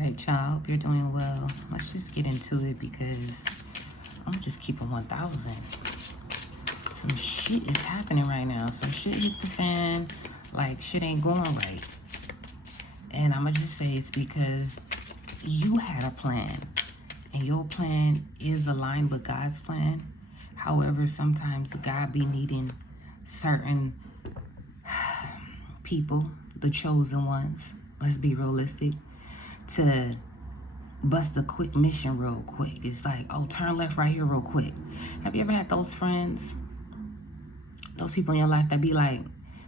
right, y'all. Hope you're doing well. Let's just get into it because I'm just keeping 1,000. Some shit is happening right now. Some shit hit the fan. Like, shit ain't going right. And I'm going to just say it's because you had a plan. And your plan is aligned with God's plan. However, sometimes God be needing certain people, the chosen ones, let's be realistic, to bust a quick mission real quick. It's like, oh, turn left right here real quick. Have you ever had those friends, those people in your life that be like,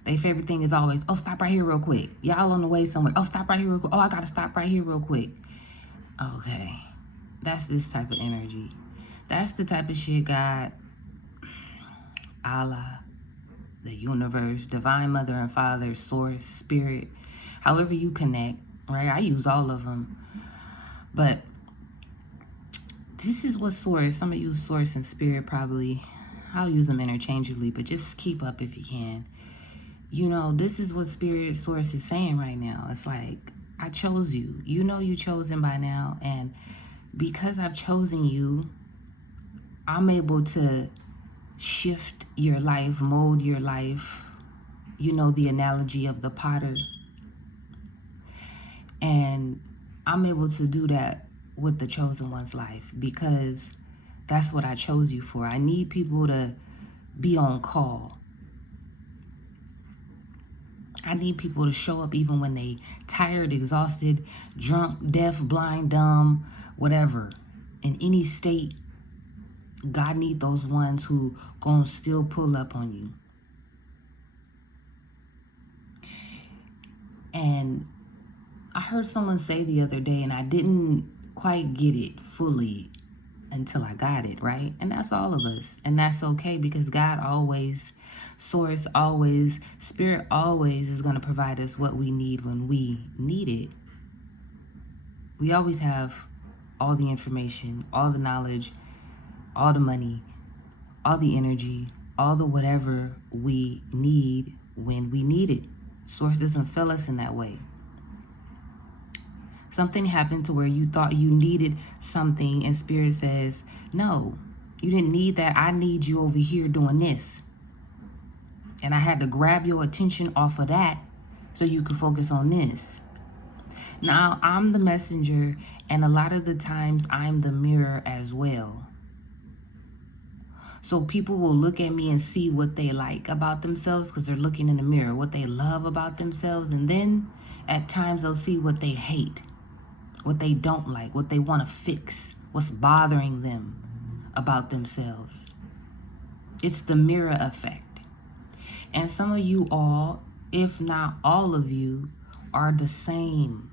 their favorite thing is always, oh, stop right here real quick. Y'all on the way somewhere. Oh, stop right here real quick. Oh, I gotta stop right here real quick. Okay. That's this type of energy. That's the type of shit God, Allah, the universe, divine mother and father, source, spirit, however you connect, right? I use all of them. But this is what source, some of you source and spirit probably, I'll use them interchangeably, but just keep up if you can. You know, this is what spirit source is saying right now. It's like, I chose you. You know you chosen by now. And because I've chosen you, I'm able to shift your life, mold your life. You know the analogy of the potter. And I'm able to do that with the chosen one's life because that's what I chose you for. I need people to be on call. I need people to show up even when they tired, exhausted, drunk, deaf, blind, dumb, whatever. In any state, God need those ones who gonna still pull up on you. And I heard someone say the other day, and I didn't quite get it fully until I got it, right? And that's all of us. And that's okay because God always, source always, spirit always is going to provide us what we need when we need it. We always have all the information, all the knowledge, all the money, all the energy, all the whatever we need when we need it. Source doesn't fail us in that way. Something happened to where you thought you needed something and spirit says, no, you didn't need that. I need you over here doing this. And I had to grab your attention off of that so you could focus on this. Now, I'm the messenger, and a lot of the times I'm the mirror as well. So people will look at me and see what they like about themselves because they're looking in the mirror, what they love about themselves. And then at times they'll see what they hate, what they don't like, what they want to fix, what's bothering them about themselves. It's the mirror effect. And some of you all, if not all of you, are the same.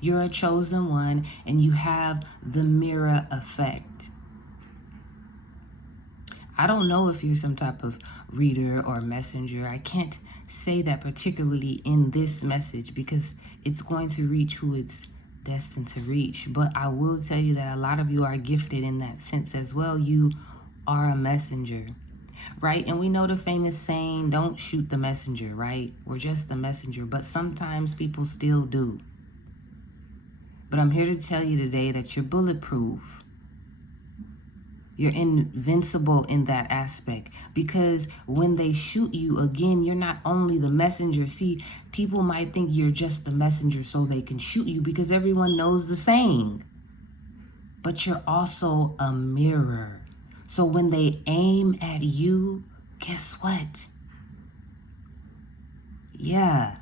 You're a chosen one and you have the mirror effect. I don't know if you're some type of reader or messenger. I can't say that particularly in this message because it's going to reach who it's destined to reach. But I will tell you that a lot of you are gifted in that sense as well. You are a messenger, right? And we know the famous saying, don't shoot the messenger, right? We're just the messenger, but sometimes people still do. But I'm here to tell you today that you're bulletproof. You're invincible in that aspect because when they shoot you, again, you're not only the messenger. See, people might think you're just the messenger so they can shoot you because everyone knows the saying. But you're also a mirror. So when they aim at you, guess what? Yeah,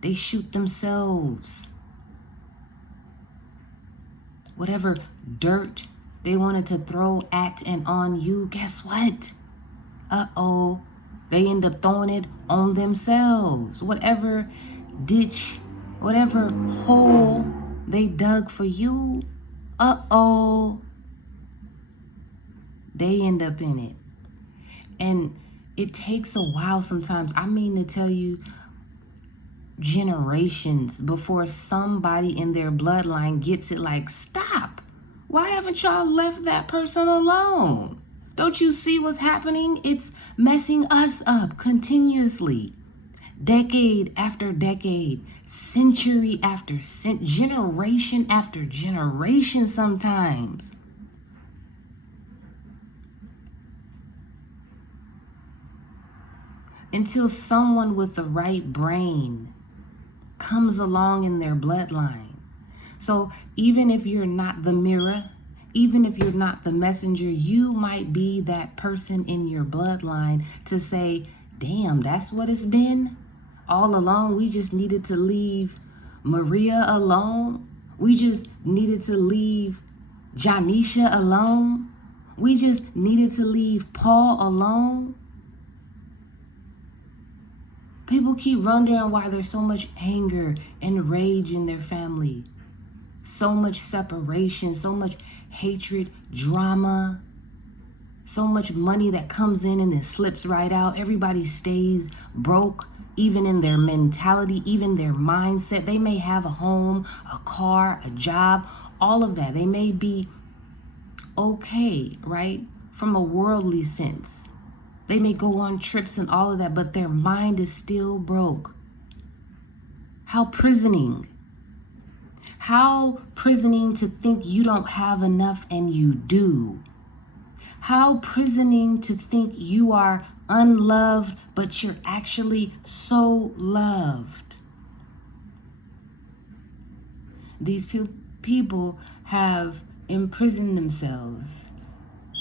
they shoot themselves. Whatever dirt they wanted to throw at and on you, guess what? Uh-oh, they end up throwing it on themselves. Whatever ditch, whatever hole they dug for you, uh-oh, they end up in it. And it takes a while sometimes. I mean to tell you, generations before somebody in their bloodline gets it like, stop. Why haven't y'all left that person alone? Don't you see what's happening? It's messing us up continuously. decade after decade, century after generation after generation sometimes. Until someone with the right brain comes along in their bloodline. So even if you're not the mirror, even if you're not the messenger, you might be that person in your bloodline to say, damn, that's what it's been all along. We just needed to leave Maria alone. We just needed to leave Janisha alone. We just needed to leave Paul alone. People keep wondering why there's so much anger and rage in their family. So much separation, so much hatred, drama, so much money that comes in and then slips right out. Everybody stays broke, even in their mentality, even their mindset. They may have a home, a car, a job, all of that. They may be okay, right? From a worldly sense. They may go on trips and all of that, but their mind is still broke. How prisoning. How prisoning to think you don't have enough and you do. How prisoning to think you are unloved, but you're actually so loved. These people have imprisoned themselves.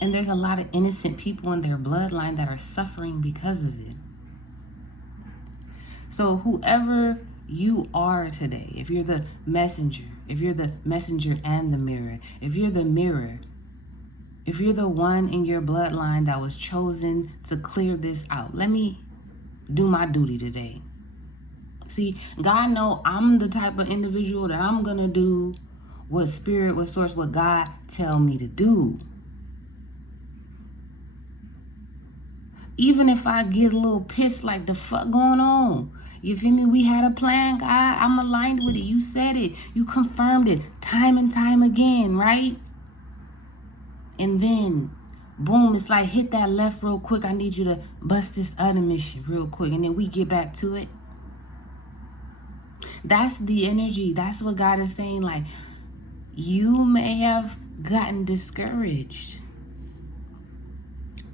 And there's a lot of innocent people in their bloodline that are suffering because of it. So whoever you are today, if you're the messenger, if you're the messenger and the mirror, if you're the mirror, if you're the one in your bloodline that was chosen to clear this out, let me do my duty today. See, God know I'm the type of individual that I'm going to do what spirit, what source, what God tell me to do. Even if I get a little pissed, like the fuck going on? You feel me? We had a plan, God. I'm aligned with it. You said it. You confirmed it time and time again, right? And then, boom, it's like hit that left real quick. I need you to bust this other mission real quick. And then we get back to it. That's the energy. That's what God is saying. Like, you may have gotten discouraged.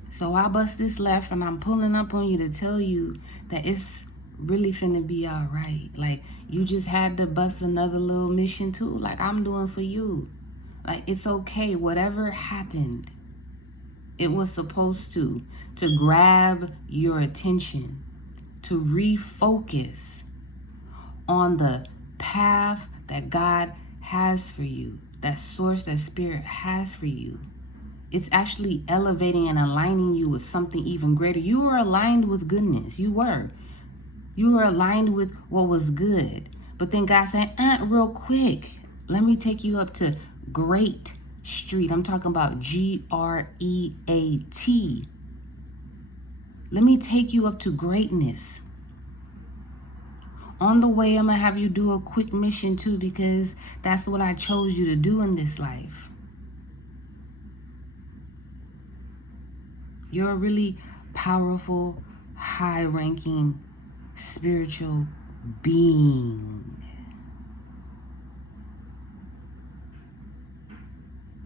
So I bust this left and I'm pulling up on you to tell you that it's really finna be all right. Like, you just had to bust another little mission too, like I'm doing for you. Like, it's okay. Whatever happened, it was supposed to grab your attention, to refocus on the path that God has for you, that source, that spirit has for you. It's actually elevating and aligning you with something even greater. You were aligned with goodness. You were aligned with what was good. But then God said, real quick, let me take you up to Great Street. I'm talking about Great. Let me take you up to greatness. On the way, I'm going to have you do a quick mission too, because that's what I chose you to do in this life. You're a really powerful, high-ranking, spiritual being.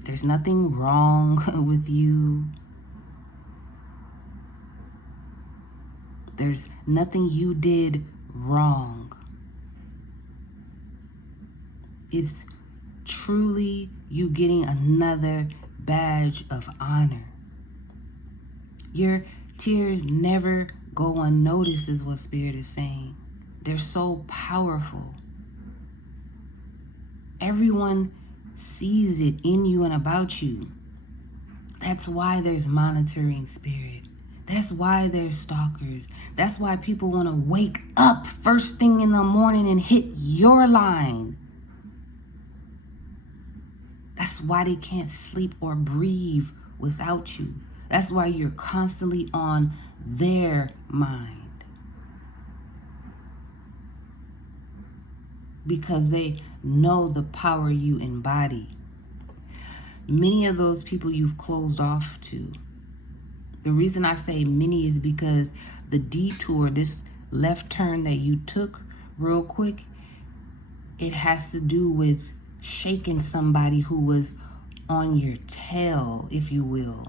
There's nothing wrong with you. There's nothing you did wrong. It's truly you getting another badge of honor. Your tears never go unnoticed is what Spirit is saying. They're so powerful. Everyone sees it in you and about you. That's why there's monitoring spirit. That's why there's stalkers. That's why people want to wake up first thing in the morning and hit your line. That's why they can't sleep or breathe without you. That's why you're constantly on their mind. Because they know the power you embody. Many of those people you've closed off to. The reason I say many is because the detour, this left turn that you took real quick, it has to do with shaking somebody who was on your tail, if you will.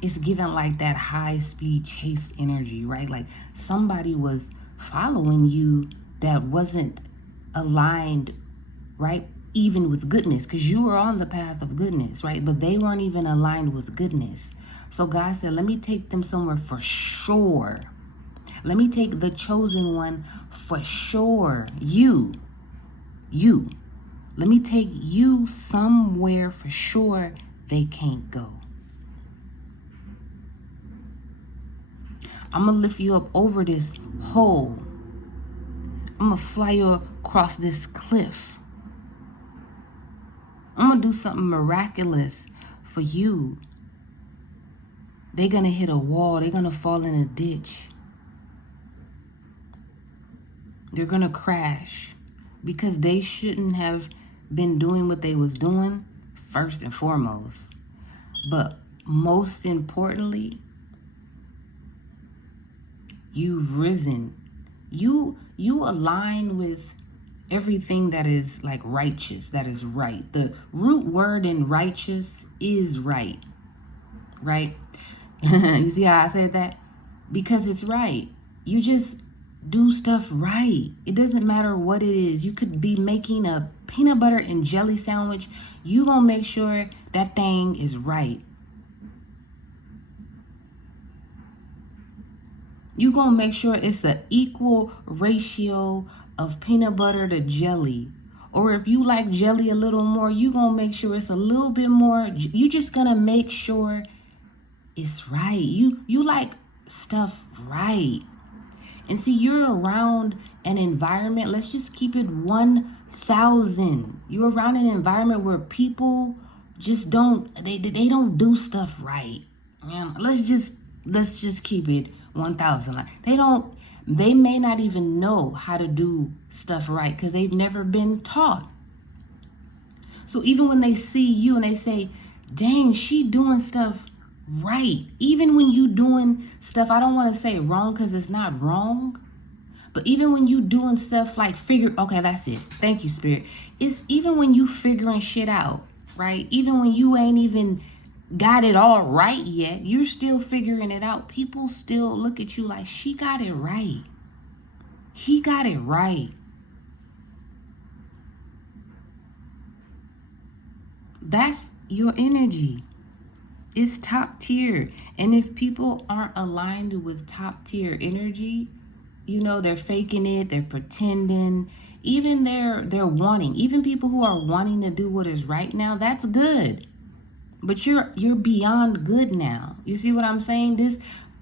It's given like that high speed chase energy, right? Like somebody was following you that wasn't aligned, right? Even with goodness, because you were on the path of goodness, right? But they weren't even aligned with goodness. So God said, let me take them somewhere for sure. Let me take the chosen one for sure. You. Let me take you somewhere for sure they can't go. I'm going to lift you up over this hole. I'm going to fly you across this cliff. I'm going to do something miraculous for you. They're going to hit a wall. They're going to fall in a ditch. They're going to crash because they shouldn't have been doing what they was doing first and foremost. But most importantly, you've risen. You align with everything that is like righteous, that is right. The root word in righteous is right. Right? You see how I said that? Because it's right. You just do stuff right. It doesn't matter what it is. You could be making a peanut butter and jelly sandwich. You gonna make sure that thing is right. You gonna make sure it's the equal ratio of peanut butter to jelly. Or if you like jelly a little more, you gonna make sure it's a little bit more. You just gonna make sure it's right. You like stuff right. And see, you're around an environment, let's just keep it 1,000. You're around an environment where people just don't do stuff right. Man, let's just keep it 1,000. Like they may not even know how to do stuff right because they've never been taught. So even when they see you and they say, dang, she doing stuff right. Even when you doing stuff, I don't want to say wrong because it's not wrong. But even when you doing stuff like okay, that's it. Thank you, Spirit. It's even when you figuring shit out, right? Even when you ain't even got it all right yet, you're still figuring it out. People still look at you like, she got it right. He got it right. That's your energy. It's top tier. And if people aren't aligned with top tier energy, you know, they're faking it, they're pretending, even they're wanting, even people who are wanting to do what is right now, that's good. But you're beyond good now. You see what I'm saying? This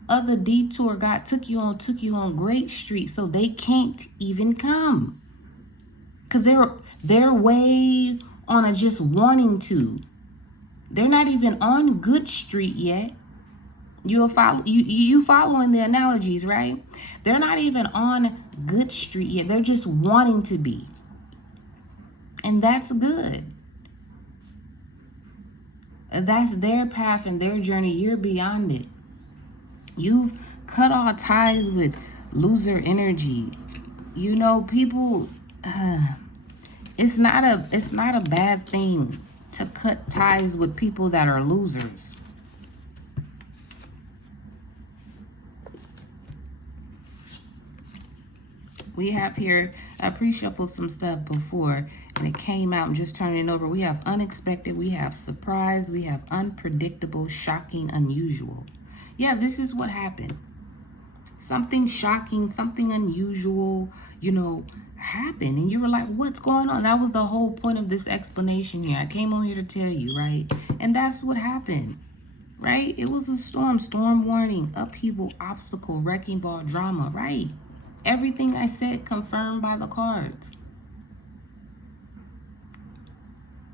other detour God took you on Great Street, so they can't even come. Cause they're way on a just wanting to. They're not even on Good Street yet. You following the analogies, right? They're not even on Good Street yet. They're just wanting to be. And that's good. That's their path and their journey. You're beyond it. You've cut all ties with loser energy. You know, people, it's not a bad thing to cut ties with people that are losers. We have here, I pre-shuffled some stuff before and it came out. I'm just turning it over. We have unexpected, we have surprise, we have unpredictable, shocking, unusual. Yeah, this is what happened. Something shocking, something unusual, you know, happened. And you were like, what's going on? That was the whole point of this explanation here. I came on here to tell you, right? And that's what happened, right? It was a storm warning, upheaval, obstacle, wrecking ball, drama, right? Everything I said confirmed by the cards.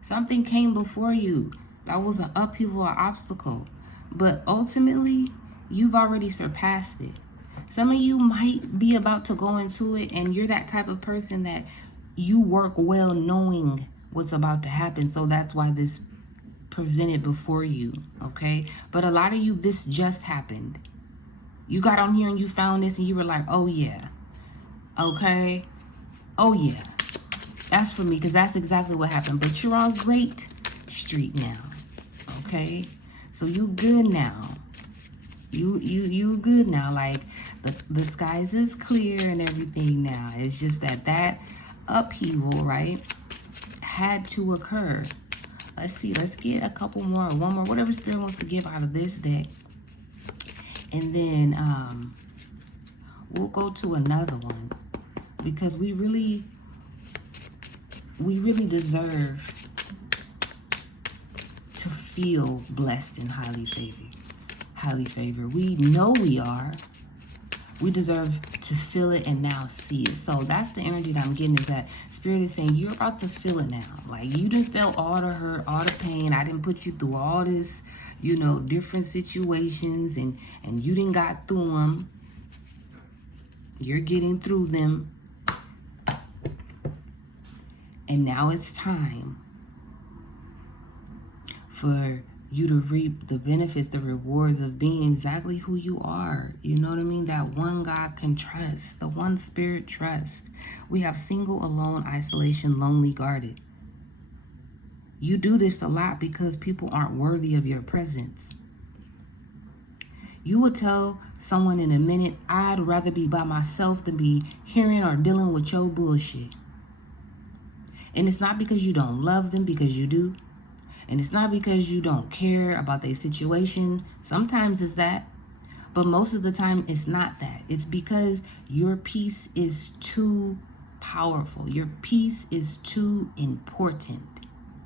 Something came before you. That was an upheaval or obstacle. But ultimately, you've already surpassed it. Some of you might be about to go into it and you're that type of person that you work well knowing what's about to happen. So that's why this presented before you, okay? But a lot of you, this just happened. You got on here and you found this and you were like, oh yeah, okay, oh yeah, that's for me, because that's exactly what happened. But you're on Great Street now, okay? So you good now. You good now. Like the skies is clear and everything now. It's just that upheaval, right, had to occur. Let's see. Let's get a couple more, one more, whatever Spirit wants to give out of this deck, and then we'll go to another one, because we really deserve to feel blessed and highly favored. We know we are. We deserve to feel it and now see it. So that's the energy that I'm getting, is that Spirit is saying you're about to feel it now. Like, you done felt all the hurt, all the pain. I didn't put you through all this, you know, different situations, and you didn't got through them. You're getting through them. And now it's time for you to reap the benefits, the rewards of being exactly who you are. You know what I mean? That one God can trust, the one Spirit trust. We have single, alone, isolation, lonely, guarded. You do this a lot because people aren't worthy of your presence. You will tell someone in a minute, I'd rather be by myself than be hearing or dealing with your bullshit. And it's not because you don't love them, because you do. And it's not because you don't care about their situation. Sometimes it's that. But most of the time, it's not that. It's because your peace is too powerful. Your peace is too important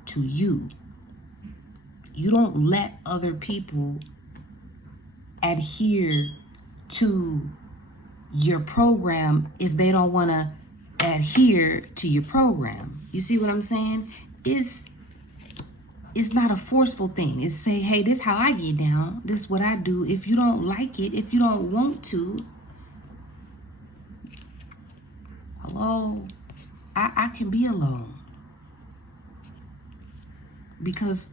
to you. You don't let other people adhere to your program if they don't want to adhere to your program. You see what I'm saying? It's not a forceful thing. It's say, hey, this is how I get down. This is what I do. If you don't like it, if you don't want to, hello, I can be alone. Because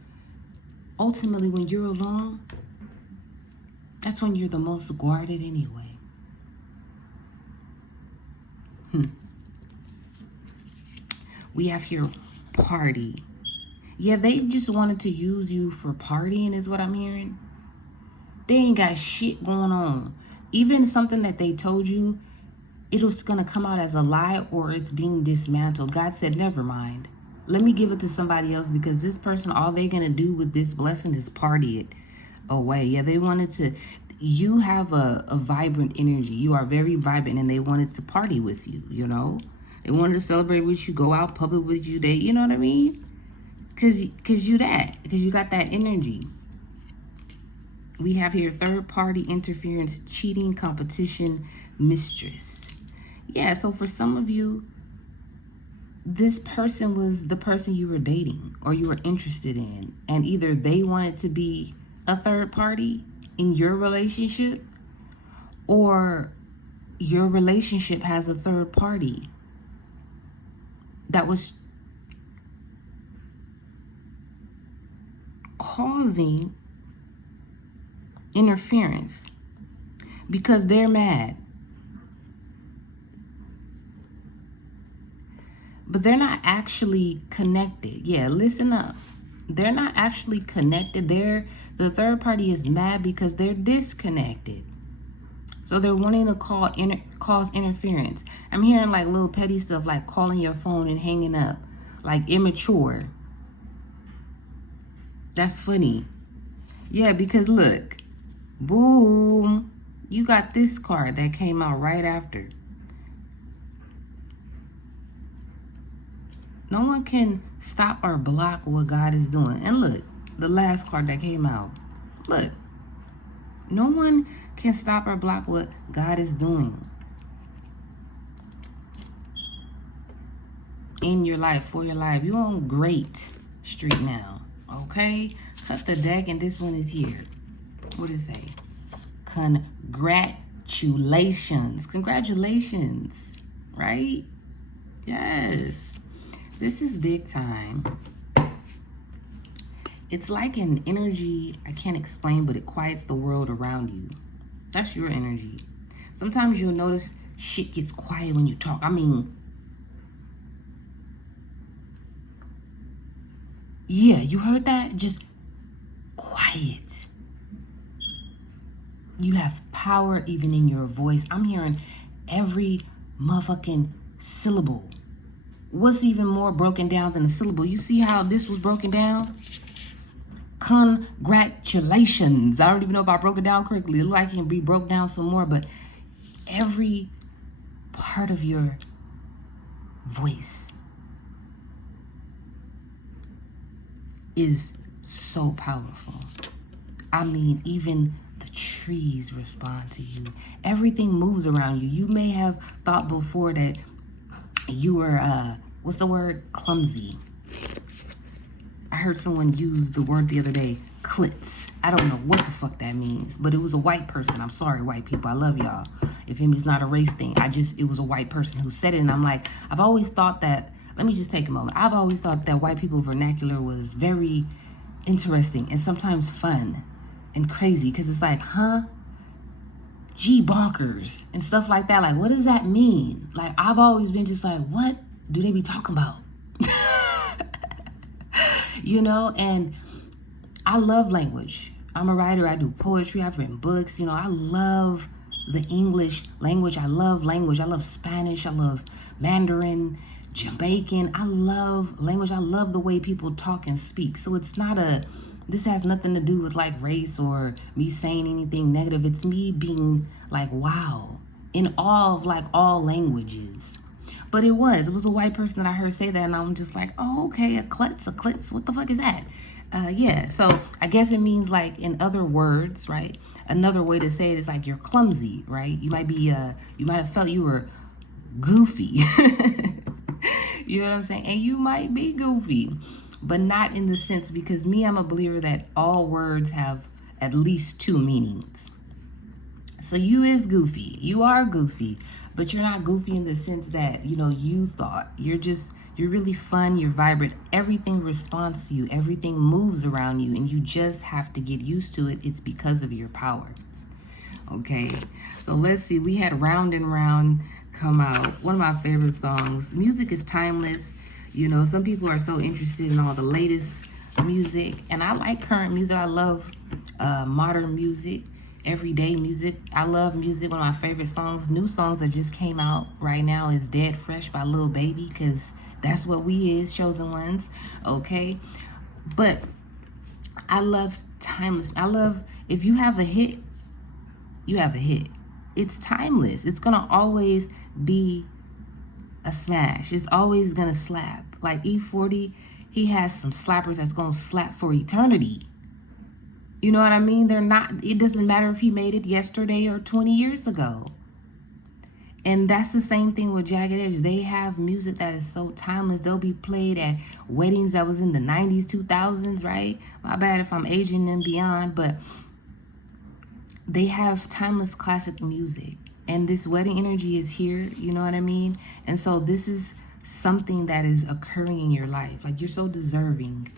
ultimately, when you're alone, that's when you're the most guarded anyway. We have here party. Yeah, they just wanted to use you for partying is what I'm hearing. They ain't got shit going on. Even something that they told you, it was going to come out as a lie or it's being dismantled. God said, never mind. Let me give it to somebody else, because this person, all they're going to do with this blessing is party it away. Yeah, they wanted to. You have a vibrant energy. You are very vibrant, and they wanted to party with you, you know. They wanted to celebrate with you, go out public with you. They, you know what I mean? Because you got that energy. We have here third party interference, cheating, competition, mistress. Yeah, so for some of you, this person was the person you were dating or you were interested in, and either they wanted to be a third party in your relationship, or your relationship has a third party that was causing interference because they're mad. But they're not actually connected. Yeah, listen up. They're not actually connected. The third party is mad because they're disconnected. So they're wanting to cause interference. I'm hearing like little petty stuff like calling your phone and hanging up, like immature. That's funny. Yeah, because look, boom, you got this card that came out right after. No one can stop or block what God is doing. And look, the last card that came out. Look, no one can stop or block what God is doing in your life, for your life. You're on Great Street now, okay? Cut the deck, and this one is here. What does it say? Congratulations. Congratulations, right? Yes. This is big time. It's like an energy I can't explain, but it quiets the world around you. That's your energy. Sometimes you'll notice shit gets quiet when you talk. I mean, yeah, you heard that? Just quiet. You have power even in your voice. I'm hearing every motherfucking syllable. What's even more broken down than a syllable? You see how this was broken down? Congratulations. I don't even know if I broke it down correctly. It looks like it can be broke down some more, but every part of your voice is so powerful. I mean, even the trees respond to you. Everything moves around you. You may have thought before that you were, what's the word? Clumsy. I heard someone use the word the other day, clits. I don't know what the fuck that means, but it was a white person. I'm sorry, white people. I love y'all. If it's not a race thing, it was a white person who said it. And I'm like, I've always thought that, let me just take a moment. I've always thought that white people vernacular was very interesting and sometimes fun and crazy, because it's like, huh? Gee, bonkers and stuff like that. Like, what does that mean? Like, I've always been just like, what do they be talking about? You know, and I love language. I'm a writer. I do poetry. I've written books. You know, I love the English language. I love language. I love Spanish. I love Mandarin, Jamaican. I love language. I love the way people talk and speak. So it's not this has nothing to do with like race or me saying anything negative. It's me being like, wow, in awe of like all languages. But it was a white person that I heard say that, and I'm just like, oh, okay, a klutz, what the fuck is that? Yeah, so I guess it means like, in other words, right? Another way to say it is like you're clumsy, right? You might be, you might have felt you were goofy. You know what I'm saying? And you might be goofy, but not in the sense, because I'm a believer that all words have at least two meanings. So you is goofy. You are goofy, but you're not goofy in the sense that, you know, you thought. You're really fun, you're vibrant. Everything responds to you. Everything moves around you, and you just have to get used to it. It's because of your power. Okay, so let's see. We had Round and Round come out. One of my favorite songs. Music is timeless. You know, some people are so interested in all the latest music, and I like current music. I love modern music, everyday music. I love music. One of my favorite songs, new songs that just came out right now, is Dead Fresh by Lil Baby, because that's what we is, chosen ones. Okay, but I love timeless. I love, if you have a hit, you have a hit. It's timeless. It's gonna always be a smash. It's always gonna slap. Like E40, he has some slappers that's gonna slap for eternity. You know what I mean? It doesn't matter if he made it yesterday or 20 years ago. And that's the same thing with Jagged Edge. They have music that is so timeless. They'll be played at weddings that was in the 90s, 2000s, right? My bad if I'm aging and beyond, but they have timeless classic music. And this wedding energy is here, you know what I mean? And so this is something that is occurring in your life. Like, you're so deserving.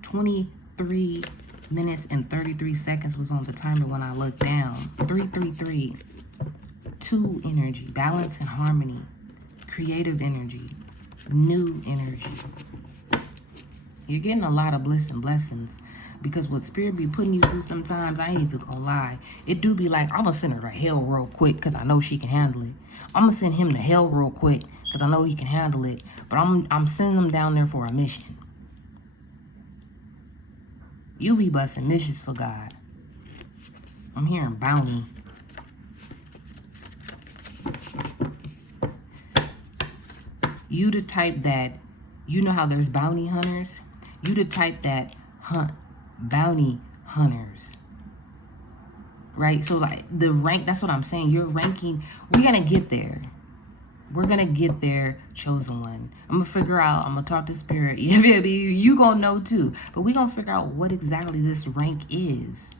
23 minutes and 33 seconds was on the timer when I looked down. 333. 2 energy, balance and harmony, creative energy, new energy. You're getting a lot of bliss and blessings, because what spirit be putting you through sometimes, I ain't even gonna lie, it do be like, I'm gonna send her to hell real quick because I know she can handle it. I'm gonna send him to hell real quick because I know he can handle it. But I'm sending him down there for a mission. You be busting missions for God. I'm hearing bounty. You the type that, you know how there's bounty hunters? You the type that hunt bounty hunters. Right? So like the rank, that's what I'm saying. You're ranking, we're gonna get there. We're gonna get there, chosen one. I'm gonna figure out, I'm gonna talk to spirit. You gonna know too. But we're gonna figure out what exactly this rank is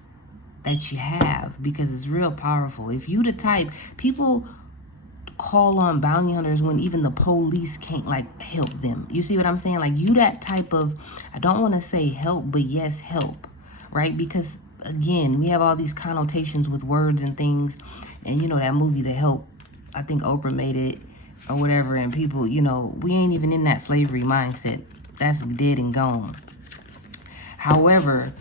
that you have, because it's real powerful. If you the type, people call on bounty hunters when even the police can't like help them. You see what I'm saying? Like, you that type of, I don't want to say help, but yes, help, right? Because again, we have all these connotations with words and things. And you know, that movie The Help, I think Oprah made it or whatever. And people, you know, we ain't even in that slavery mindset. That's dead and gone. However,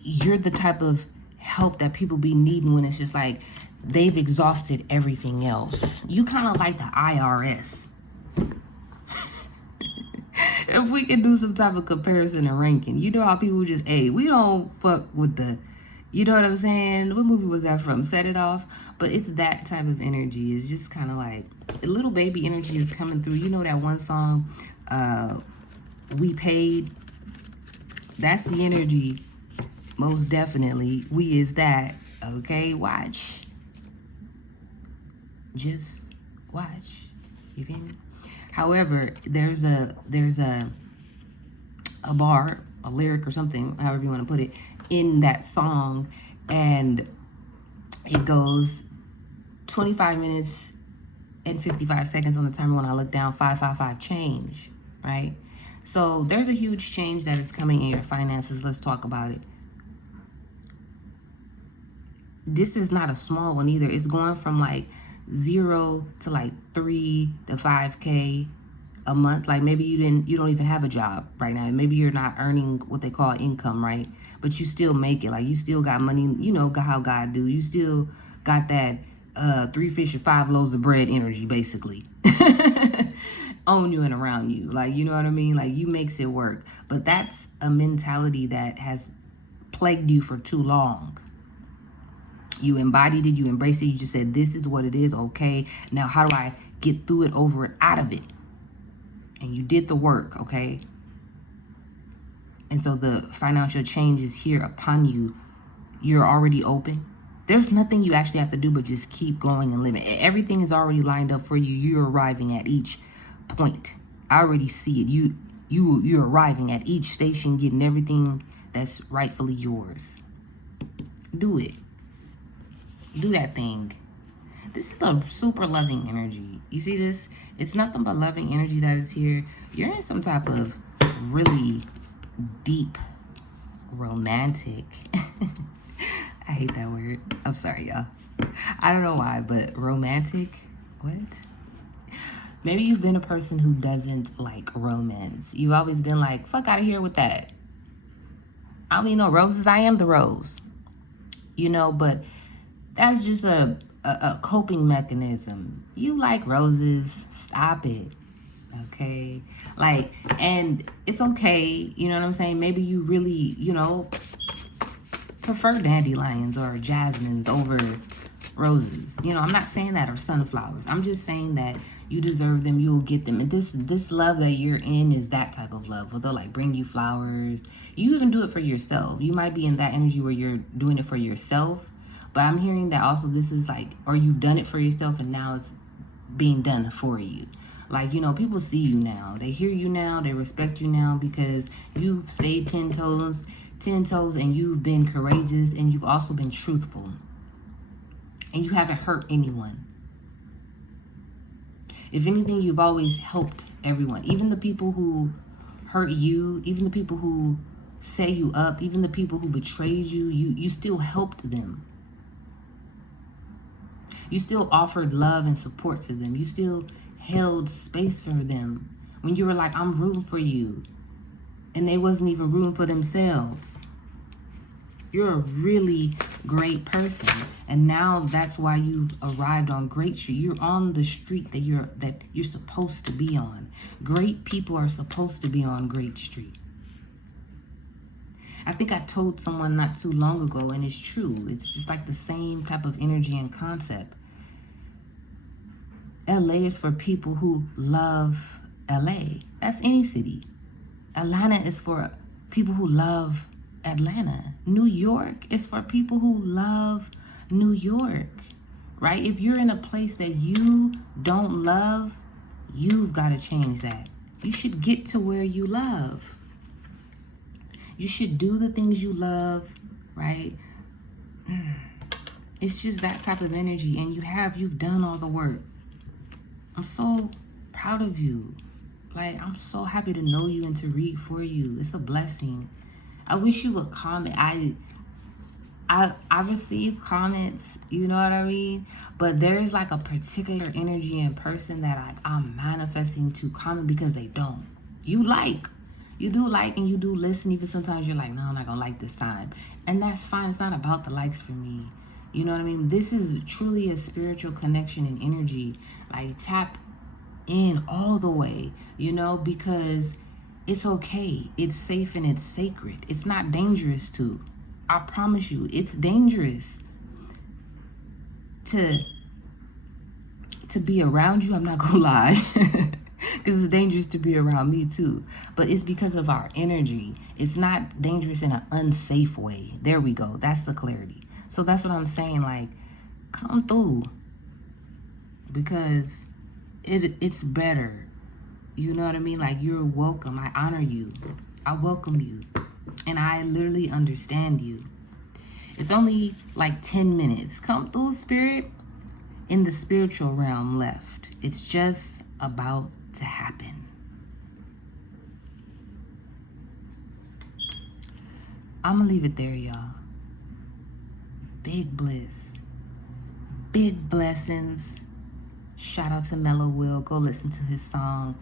you're the type of help that people be needing when it's just like they've exhausted everything else. You kind of like the IRS. If we can do some type of comparison and ranking, you know how people just, hey, we don't fuck with the, you know what I'm saying? What movie was that from? Set It Off. But it's that type of energy. It's just kind of like a little baby energy is coming through. You know that one song, We Paid? That's the energy. Most definitely. We is that. Okay, watch. Just watch. You feel me? However, there's a bar, a lyric or something, however you want to put it, in that song, and it goes 25 minutes and 55 seconds on the timer. When I look down, 555 change, right? So there's a huge change that is coming in your finances. Let's talk about it. This is not a small one either. It's going from like 0 to like 3 to 5K a month. Like maybe you don't even have a job right now. Maybe you're not earning what they call income, right? But you still make it. Like you still got money. You know how God do. You still got that 3 fish and 5 loaves of bread energy, basically. On you and around you. Like, you know what I mean? Like, you makes it work. But that's a mentality that has plagued you for too long. You embodied it, you embraced it, you just said, this is what it is, okay? Now, how do I get through it, over it, out of it? And you did the work, okay? And so the financial change is here upon you. You're already open. There's nothing you actually have to do but just keep going and living. Everything is already lined up for you. You're arriving at each point. I already see it. You're arriving at each station, getting everything that's rightfully yours. Do it. Do that thing. This is a super loving energy. You see this? It's nothing but loving energy that is here. You're in some type of really deep, romantic. I hate that word. I'm sorry, y'all. I don't know why, but romantic? What? Maybe you've been a person who doesn't like romance. You've always been like, fuck out of here with that. I don't need no roses. I am the rose. You know, but that's just a coping mechanism. You like roses. Stop it. Okay? Like, and it's okay. You know what I'm saying? Maybe you really, you know, prefer dandelions or jasmines over roses. You know, I'm not saying that, or sunflowers. I'm just saying that you deserve them. You'll get them. And this love that you're in is that type of love, where they'll like bring you flowers. You even do it for yourself. You might be in that energy where you're doing it for yourself, but I'm hearing that also this is like, or you've done it for yourself and now it's being done for you. Like, you know, people see you now. They hear you now. They respect you now because you've stayed 10 toes, and you've been courageous, and you've also been truthful. And you haven't hurt anyone. If anything, you've always helped everyone. Even the people who hurt you, even the people who set you up, even the people who betrayed you, you still helped them. You still offered love and support to them. You still held space for them when you were like, I'm rooting for you. And they wasn't even rooting for themselves. You're a really great person. And now that's why you've arrived on Great Street. You're on the street that you're supposed to be on. Great people are supposed to be on Great Street. I think I told someone not too long ago, and it's true. It's just like the same type of energy and concept. LA is for people who love LA. That's any city. Atlanta is for people who love Atlanta. New York is for people who love New York, right? If you're in a place that you don't love, you've got to change that. You should get to where you love. You should do the things you love, right? It's just that type of energy, and you've done all the work. I'm so proud of you. Like, I'm so happy to know you and to read for you. It's a blessing. I wish you would comment. I receive comments, you know what I mean? But there's like a particular energy in person that I'm manifesting to comment because they don't. You like. You do like and you do listen, even sometimes you're like, no, I'm not gonna like this time. And that's fine. It's not about the likes for me. You know what I mean? This is truly a spiritual connection and energy. Like tap in all the way, you know, because it's okay. It's safe and it's sacred. It's not dangerous to. I promise you, it's dangerous to be around you. I'm not gonna lie. Because it's dangerous to be around me too. But it's because of our energy. It's not dangerous in an unsafe way. There we go. That's the clarity. So that's what I'm saying. Like, come through. Because it's better. You know what I mean? Like, you're welcome. I honor you. I welcome you. And I literally understand you. It's only like 10 minutes. Come through, spirit. In the spiritual realm left. It's just about to happen. I'm gonna leave it there, y'all. Big bliss. Big blessings. Shout out to Mellow Will. Go listen to his song,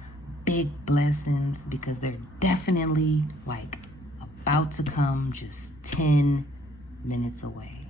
Big Blessings, because they're definitely like about to come just 10 minutes away.